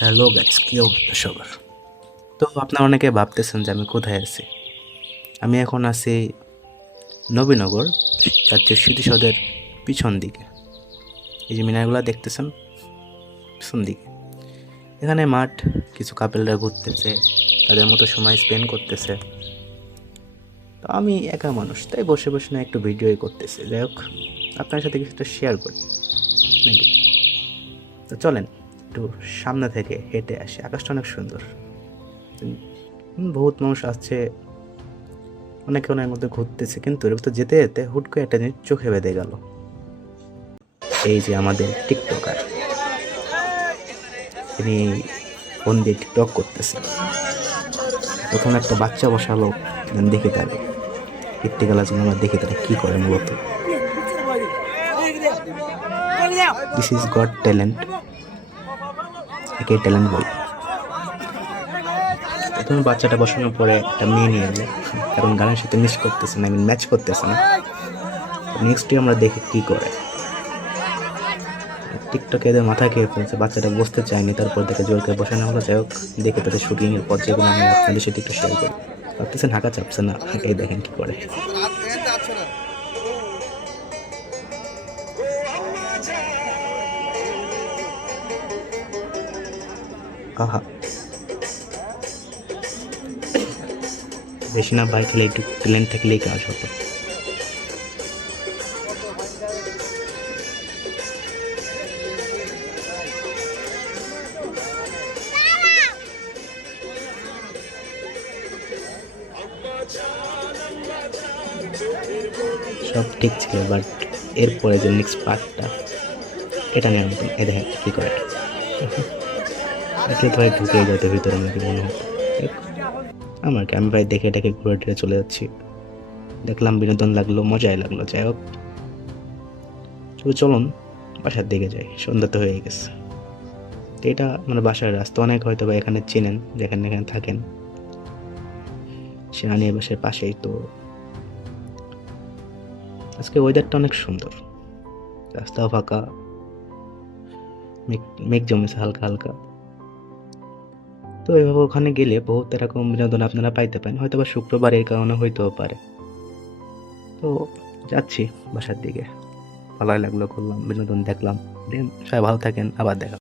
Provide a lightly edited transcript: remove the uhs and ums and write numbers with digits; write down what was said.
Hello guys, কি অবস্থা সবার? তো আপনারা অনেকে ভাবতেছেন যে আমি কোথায় আছি। আমি এখন আছি নবীনগর জাতীয় স্মৃতিসৌধের পিছন দিকে। এই যে মিনারগুলো দেখতেছেন পিছন দিকে, এখানে মাঠ, কিছু কাপেলরা ঘুরতেছে, তাদের মতো সময় স্পেন্ড করতেছে। তো আমি একা মানুষ, তাই বসে বসে না একটু ভিডিওই করতেছি। যাই হোক, আপনার সাথে কিছুটা শেয়ার করি নাকি। তো চলেন একটু সামনে থেকে হেঁটে আসি। আকাশটা অনেক সুন্দর। বহুত মানুষ আসছে, অনেকে ওনার মধ্যে ঘুরতেছে, কিন্তু এর ভিতর যেতে যেতে হুট করে একটা জিনিস চোখে বেঁধে গেল। এই যে আমাদের টিকটকার, তিনি ফোন দিয়ে টিকটক করতেছে। প্রথমে একটা বাচ্চা বসালো, দেখি তার প্র্যাকটিক্যাল জন্য আমরা দেখি তারা কি করে মূলত। দিস ইজ গড ট্যালেন্ট, একে ট্যালেন্ট বলে। প্রথমে বাচ্চাটা বসানোর পরে একটা মেয়ে নিয়ে এলো, কারণ গানের সাথে মিস করতেছে না, ম্যাচ করতেছে না। নেক্সট আমরা দেখি কি করে। টিকটকে এদের মাথা খেয়ে ফেলছে, বাচ্চাটা বসতে চায়নি, তারপর থেকে জোর করে বসানো হলো। যাই হোক, দেখে তাদের শুটিং এর পর্যায়গুলো আমি আপনাদের সাথে একটু শেয়ার করি। ভাবতেছেন হাঁকা চাপছে না, এই দেখেন কি করে। আহা, বেশি না ভাই, খেলে একটু ট্যালেন্ট থাকলেই কাজ হতো। সব ঠিক ছিল, বাট এরপরে যে নেক্সট পার্টটা, এটা নিয়ে নতুন। এ দেখেন কি করে, এটা তো ভাই ঢুকে যেত ভিতরে নাকি মনে হতো। দেখ, আমার কি, আমি ভাই দেখে দেখে ঘুরে টুরে চলে যাচ্ছি। দেখলাম, বিনোদন লাগলো, মজাই লাগলো। যাই হোক, তো চলুন বাসার দিকে যাই, সন্ধ্যা তো হয়ে গেছে। তো এটা মানে বাসার রাস্তা, অনেক হয়তো বা এখানে চেনেন, যেখানে এখানে থাকেন, সেনানির বাসার পাশেই। তো আজকে ওয়েদারটা অনেক সুন্দর, রাস্তাও ফাঁকা, মেঘ মেঘ জমেছে হালকা হালকা। তো এভাবে ওখানে গেলে বহুত এরকম বিনোদন আপনারা পাইতে পারেন, হয়তো বা শুক্রবার এর কারণে হইতেও পারে। তো যাচ্ছি বাসার দিকে, ভালোই লাগলো, করলাম বিনোদন, দেখলাম। দেন সবাই ভালো থাকেন, আবার দেখা।